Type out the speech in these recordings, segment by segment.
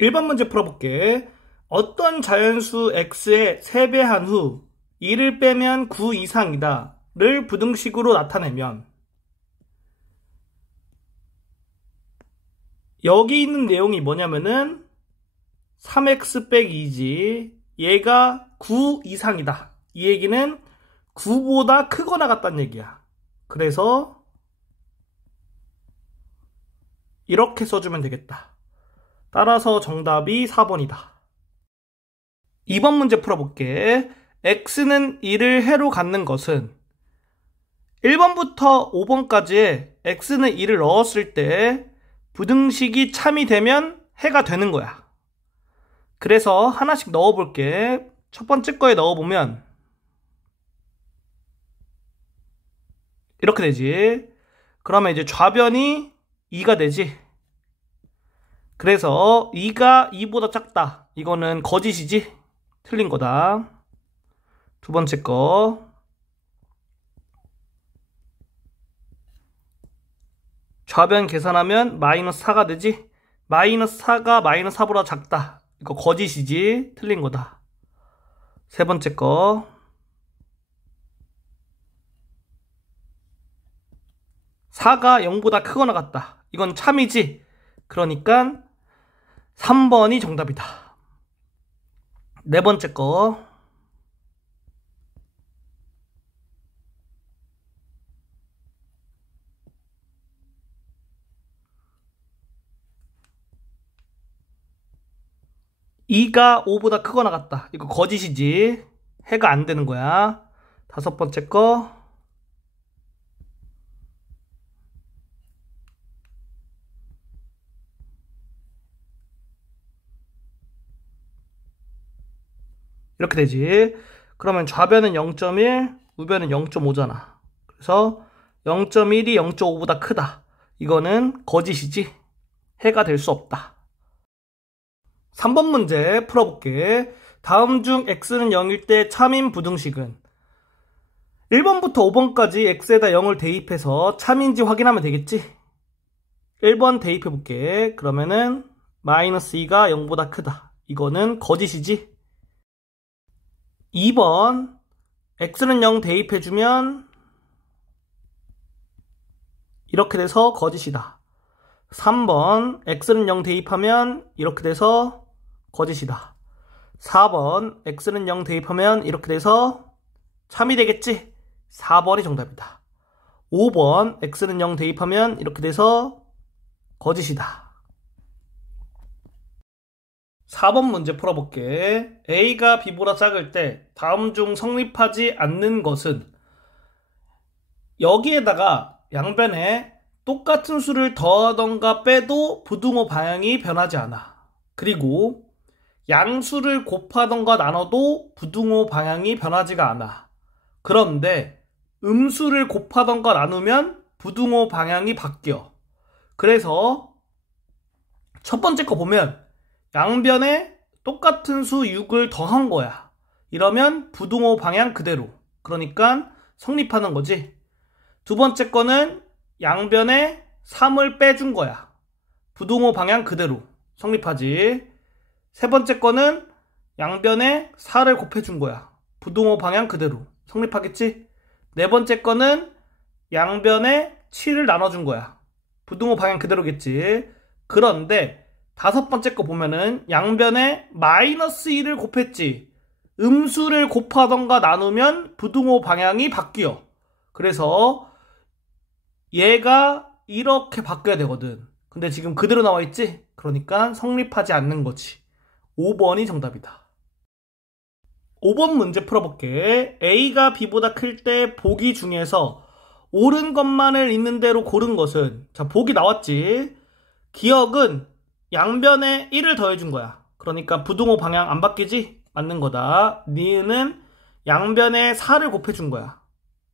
1번 문제 풀어볼게. 어떤 자연수 x의 3배한 후 2를 빼면 9 이상이다 를 부등식으로 나타내면, 여기 있는 내용이 뭐냐면은 3x 빼기 2지, 얘가 9 이상이다. 이 얘기는 9보다 크거나 같다는 얘기야. 그래서 이렇게 써주면 되겠다. 따라서 정답이 4번이다. 2번 문제 풀어볼게. x는 2를 해로 갖는 것은 1번부터 5번까지에 x는 2를 넣었을 때 부등식이 참이 되면 해가 되는 거야. 그래서 하나씩 넣어볼게. 첫 번째 거에 넣어보면 이렇게 되지. 그러면 이제 좌변이 2가 되지. 그래서 2가 2보다 작다. 이거는 거짓이지. 틀린 거다. 두 번째 거. 좌변 계산하면 마이너스 4가 되지. 마이너스 4가 마이너스 4보다 작다. 이거 거짓이지. 틀린 거다. 세 번째 거. 4가 0보다 크거나 같다. 이건 참이지. 그러니까 3번이 정답이다. 네 번째 거. (2가) 5보다 크거나 같다. 이거 거짓이지. 해가 안 되는 거야. 다섯 번째 거. 이렇게 되지. 그러면 좌변은 0.1, 우변은 0.5잖아. 그래서 0.1이 0.5보다 크다. 이거는 거짓이지. 해가 될 수 없다. 3번 문제 풀어볼게. 다음 중 x는 0일 때 참인 부등식은? 1번부터 5번까지 x에다 0을 대입해서 참인지 확인하면 되겠지. 1번 대입해볼게. 그러면은 마이너스 2가 0보다 크다. 이거는 거짓이지. 2번 x는 0 대입해주면 이렇게 돼서 거짓이다. 3번 x는 0 대입하면 이렇게 돼서 거짓이다. 4번 x는 0 대입하면 이렇게 돼서 참이 되겠지. 4번이 정답이다. 5번 x는 0 대입하면 이렇게 돼서 거짓이다. 4번 문제 풀어볼게. a가 b보다 작을 때 다음 중 성립하지 않는 것은? 여기에다가 양변에 똑같은 수를 더하던가 빼도 부등호 방향이 변하지 않아. 그리고 양수를 곱하던가 나눠도 부등호 방향이 변하지가 않아. 그런데 음수를 곱하던가 나누면 부등호 방향이 바뀌어. 그래서 첫 번째 거 보면 양변에 똑같은 수 6을 더한 거야. 이러면 부등호 방향 그대로. 그러니까 성립하는 거지. 두 번째 거는 양변에 3을 빼준 거야. 부등호 방향 그대로. 성립하지. 세 번째 거는 양변에 4를 곱해준 거야. 부등호 방향 그대로. 성립하겠지? 네 번째 거는 양변에 7을 나눠준 거야. 부등호 방향 그대로겠지. 그런데 다섯 번째 거 보면은 양변에 마이너스 1을 곱했지. 음수를 곱하던가 나누면 부등호 방향이 바뀌어. 그래서 얘가 이렇게 바뀌어야 되거든. 근데 지금 그대로 나와 있지? 그러니까 성립하지 않는 거지. 5번이 정답이다. 5번 문제 풀어볼게. a가 b보다 클 때 보기 중에서 옳은 것만을 있는 대로 고른 것은? 자, 보기 나왔지? 기억은 양변에 1을 더해준 거야. 그러니까 부등호 방향 안 바뀌지? 맞는 거다. 니은은 양변에 4를 곱해준 거야.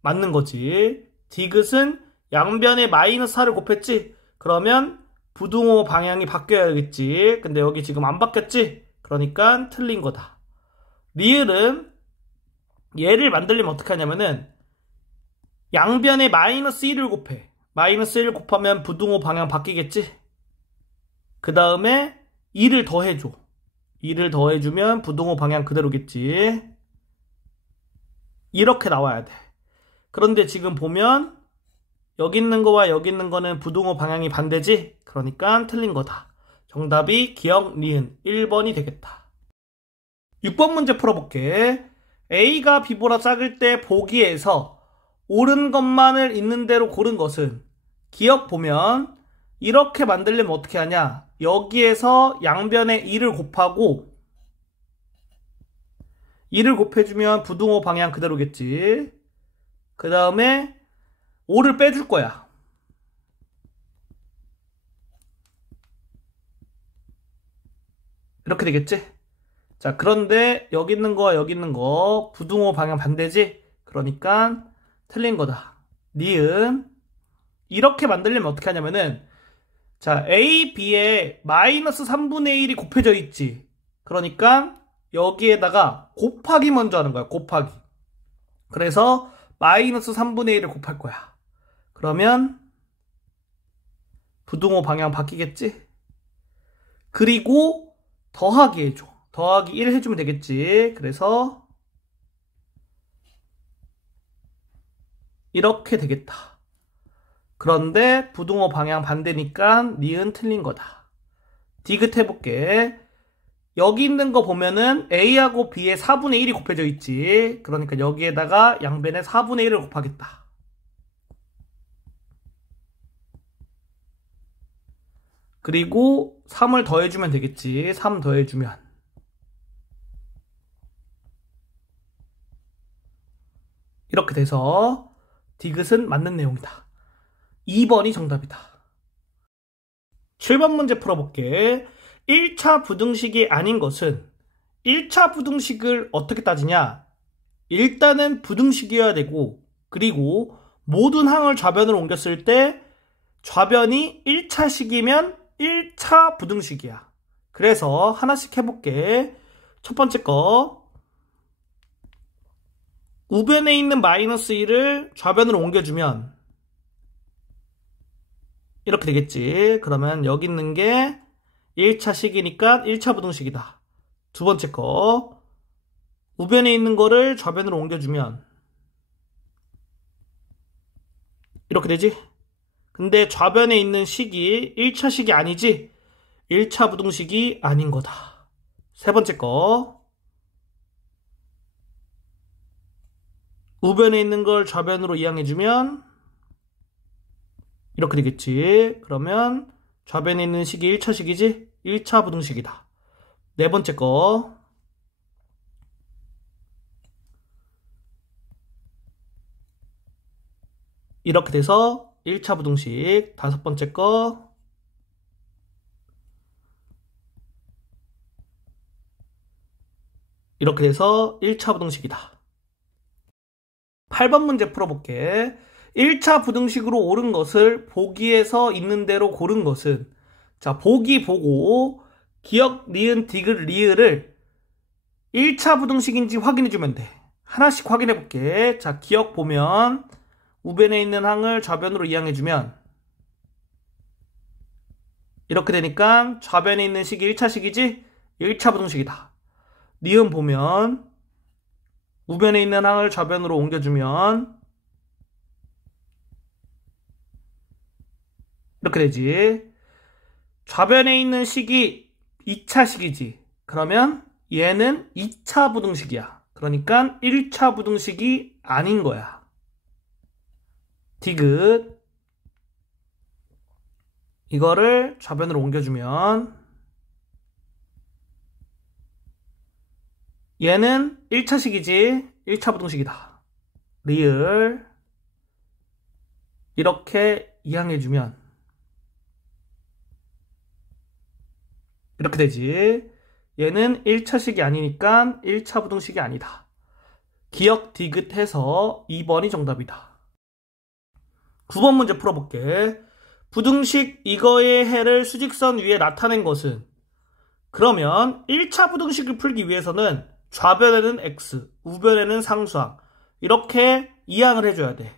맞는 거지. 디귿은 양변에 마이너스 4를 곱했지? 그러면 부등호 방향이 바뀌어야겠지. 근데 여기 지금 안 바뀌었지? 그러니까 틀린 거다. 리을은 얘를 만들려면 어떻게 하냐면은 양변에 마이너스 1을 곱해. 마이너스 1을 곱하면 부등호 방향 바뀌겠지? 그 다음에 2를 더해줘. 2를 더해주면 부등호 방향 그대로겠지. 이렇게 나와야 돼. 그런데 지금 보면 여기 있는 거와 여기 있는 거는 부등호 방향이 반대지? 그러니까 틀린 거다. 정답이 기역, 니은 1번이 되겠다. 6번 문제 풀어볼게. A가 B보다 작을 때 보기에서 옳은 것만을 있는 대로 고른 것은, 기역 보면 이렇게 만들려면 어떻게 하냐? 여기에서 양변에 2를 곱하고 2를 곱해주면 부등호 방향 그대로겠지. 그 다음에 5를 빼줄 거야. 이렇게 되겠지? 자, 그런데 여기 있는 거와 여기 있는 거 부등호 방향 반대지? 그러니까 틀린 거다. 니은. 이렇게 만들려면 어떻게 하냐면은, 자, A, B에 마이너스 3분의 1이 곱해져 있지. 그러니까 여기에다가 곱하기 먼저 하는 거야. 곱하기. 그래서 마이너스 3분의 1을 곱할 거야. 그러면 부등호 방향 바뀌겠지? 그리고 더하기 해줘. 더하기 1 해주면 되겠지. 그래서 이렇게 되겠다. 그런데 부등호 방향 반대니까 니은 틀린 거다. 디귿 해볼게. 여기 있는 거 보면은 A하고 B에 4분의 1이 곱해져 있지. 그러니까 여기에다가 양변에 4분의 1을 곱하겠다. 그리고 3을 더해주면 되겠지. 3 더해주면. 이렇게 돼서 디귿은 맞는 내용이다. 2번이 정답이다. 7번 문제 풀어볼게. 1차 부등식이 아닌 것은, 1차 부등식을 어떻게 따지냐? 일단은 부등식이어야 되고, 그리고 모든 항을 좌변으로 옮겼을 때 좌변이 1차식이면 1차 부등식이야. 그래서 하나씩 해볼게. 첫 번째 거, 우변에 있는 마이너스 1을 좌변으로 옮겨주면 이렇게 되겠지. 그러면 여기 있는 게 1차식이니까 1차 부등식이다. 두 번째 거, 우변에 있는 거를 좌변으로 옮겨주면 이렇게 되지. 근데 좌변에 있는 식이 1차식이 아니지. 1차 부등식이 아닌 거다. 세 번째 거, 우변에 있는 걸 좌변으로 이항해주면 이렇게 되겠지. 그러면 좌변에 있는 식이 1차식이지? 1차 부등식이다. 네 번째 거, 이렇게 돼서 1차 부등식. 다섯 번째 거, 이렇게 돼서 1차 부등식이다. 8번 문제 풀어볼게. 1차 부등식으로 옳은 것을 보기에서 있는 대로 고른 것은, 자, 보기 보고 기역, 니은, 디귿, 리을을 1차 부등식인지 확인해주면 돼. 하나씩 확인해볼게. 자, 기역 보면 우변에 있는 항을 좌변으로 이항해주면 이렇게 되니까 좌변에 있는 식이 1차식이지? 1차 부등식이다. 니은 보면 우변에 있는 항을 좌변으로 옮겨주면 이렇게 되지. 좌변에 있는 식이 2차식이지. 그러면 얘는 2차 부등식이야. 그러니까 1차 부등식이 아닌 거야. 디귿. 이거를 좌변으로 옮겨주면 얘는 1차식이지. 1차 부등식이다. 리을. 이렇게 이항해주면 이렇게 되지. 얘는 1차식이 아니니까 1차 부등식이 아니다. 기역 디귿 해서 2번이 정답이다. 9번 문제 풀어볼게. 부등식 이거의 해를 수직선 위에 나타낸 것은, 그러면 1차 부등식을 풀기 위해서는 좌변에는 x, 우변에는 상수항, 이렇게 이항을 해줘야 돼.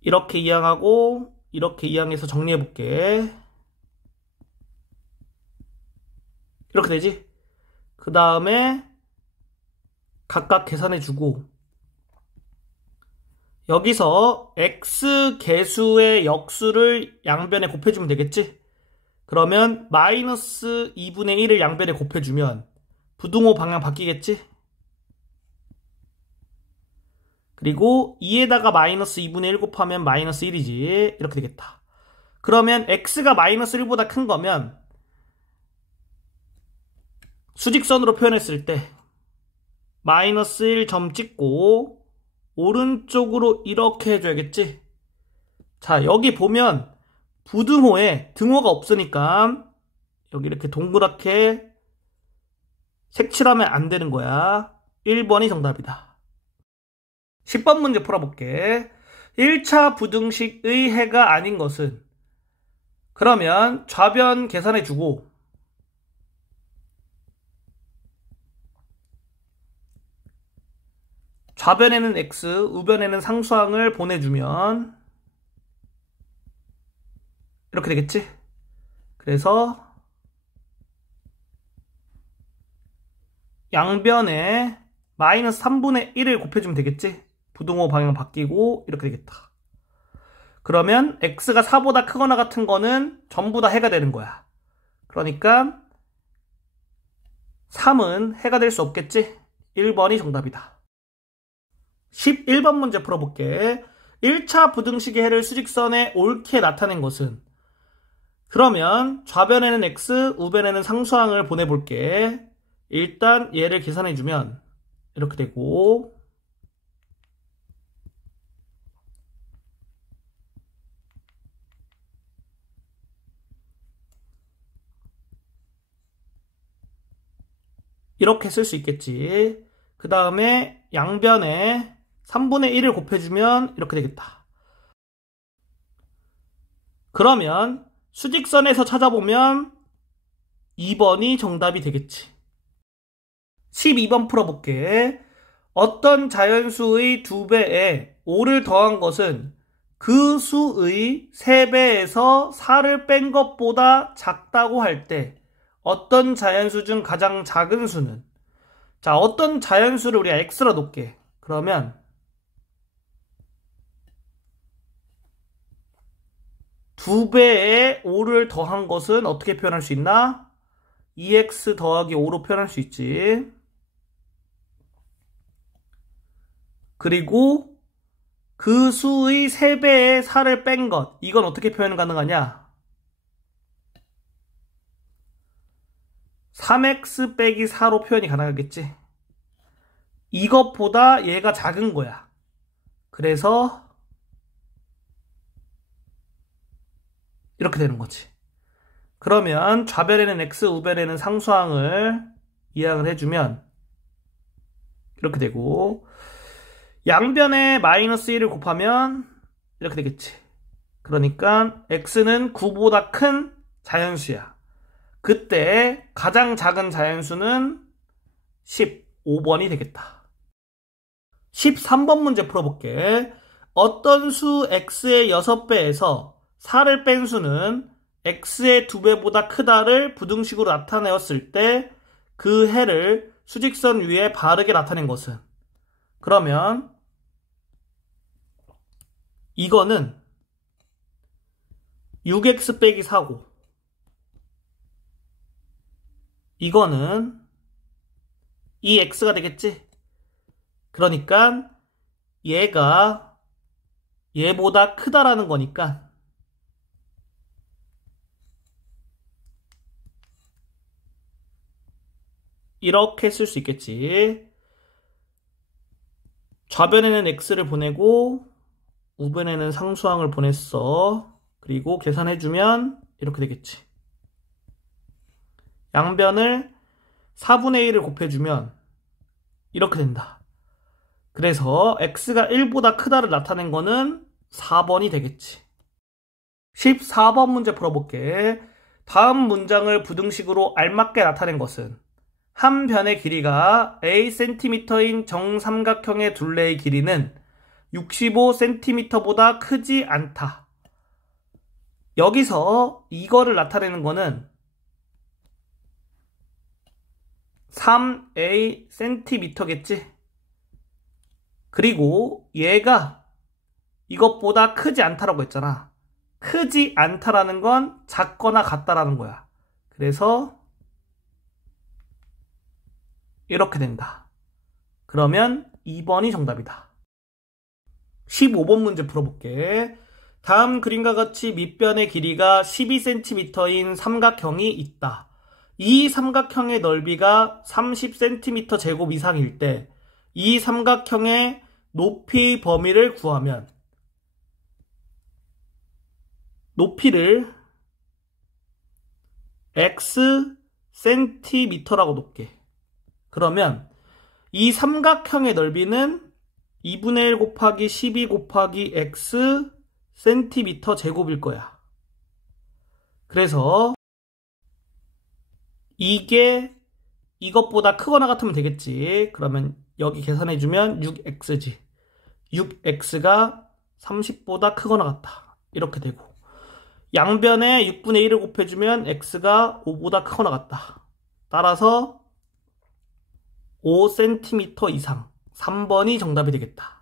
이렇게 이항하고 이렇게 이항해서 정리해볼게. 이렇게 되지? 그 다음에 각각 계산해주고 여기서 x 개수의 역수를 양변에 곱해주면 되겠지? 그러면 마이너스 2분의 1을 양변에 곱해주면 부등호 방향 바뀌겠지? 그리고 2에다가 마이너스 2분의 1 곱하면 마이너스 1이지. 이렇게 되겠다. 그러면 x가 마이너스 1보다 큰 거면 수직선으로 표현했을 때 마이너스 1점 찍고 오른쪽으로 이렇게 해줘야겠지? 자, 여기 보면 부등호에 등호가 없으니까 여기 이렇게 동그랗게 색칠하면 안 되는 거야. 1번이 정답이다. 10번 문제 풀어볼게. 1차 부등식의 해가 아닌 것은? 그러면 좌변 계산해주고 좌변에는 x, 우변에는 상수항을 보내주면 이렇게 되겠지? 그래서 양변에 마이너스 3분의 1을 곱해주면 되겠지? 부등호 방향 바뀌고 이렇게 되겠다. 그러면 x가 4보다 크거나 같은 거는 전부 다 해가 되는 거야. 그러니까 3은 해가 될 수 없겠지? 1번이 정답이다. 11번 문제 풀어볼게. 1차 부등식의 해를 수직선에 옳게 나타낸 것은? 그러면 좌변에는 x, 우변에는 상수항을 보내볼게. 일단 얘를 계산해주면 이렇게 되고 이렇게 쓸 수 있겠지. 그 다음에 양변에 3분의 1을 곱해주면 이렇게 되겠다. 그러면 수직선에서 찾아보면 2번이 정답이 되겠지. 12번 풀어볼게. 어떤 자연수의 2배에 5를 더한 것은 그 수의 3배에서 4를 뺀 것보다 작다고 할 때 어떤 자연수 중 가장 작은 수는? 자, 어떤 자연수를 우리가 x로 놓을게. 그러면 2배에 5를 더한 것은 어떻게 표현할 수 있나? 2x 더하기 5로 표현할 수 있지. 그리고 그 수의 3배에 4를 뺀 것, 이건 어떻게 표현 가능하냐? 3x 빼기 4로 표현이 가능하겠지. 이것보다 얘가 작은 거야. 그래서 이렇게 되는 거지. 그러면 좌변에는 x, 우변에는 상수항을 이항을 해주면 이렇게 되고 양변에 마이너스 1을 곱하면 이렇게 되겠지. 그러니까 x는 9보다 큰 자연수야. 그때 가장 작은 자연수는 15번이 되겠다. 13번 문제 풀어볼게. 어떤 수 x의 6배에서 4를 뺀 수는 x의 2배보다 크다를 부등식으로 나타내었을 때 그 해를 수직선 위에 바르게 나타낸 것은? 그러면 이거는 6x 빼기 4고 이거는 2x가 되겠지? 그러니까 얘가 얘보다 크다라는 거니까 이렇게 쓸 수 있겠지. 좌변에는 x를 보내고 우변에는 상수항을 보냈어. 그리고 계산해주면 이렇게 되겠지. 양변을 4분의 1을 곱해주면 이렇게 된다. 그래서 x가 1보다 크다를 나타낸 거는 4번이 되겠지. 14번 문제 풀어볼게. 다음 문장을 부등식으로 알맞게 나타낸 것은? 한 변의 길이가 a cm인 정삼각형의 둘레의 길이는 65cm보다 크지 않다. 여기서 이거를 나타내는 거는 3a cm겠지? 그리고 얘가 이것보다 크지 않다라고 했잖아. 크지 않다라는 건 작거나 같다라는 거야. 그래서 이렇게 된다. 그러면 2번이 정답이다. 15번 문제 풀어볼게. 다음 그림과 같이 밑변의 길이가 12cm인 삼각형이 있다. 이 삼각형의 넓이가 30cm 제곱 이상일 때 이 삼각형의 높이 범위를 구하면 높이를 xcm라고 놓게. 그러면 이 삼각형의 넓이는 2분의 1 곱하기 12 곱하기 x cm 제곱일 거야. 그래서 이게 이것보다 크거나 같으면 되겠지. 그러면 여기 계산해주면 6x지. 6x가 30보다 크거나 같다. 이렇게 되고 양변에 6분의 1을 곱해주면 x가 5보다 크거나 같다. 따라서 5cm 이상 3번이 정답이 되겠다.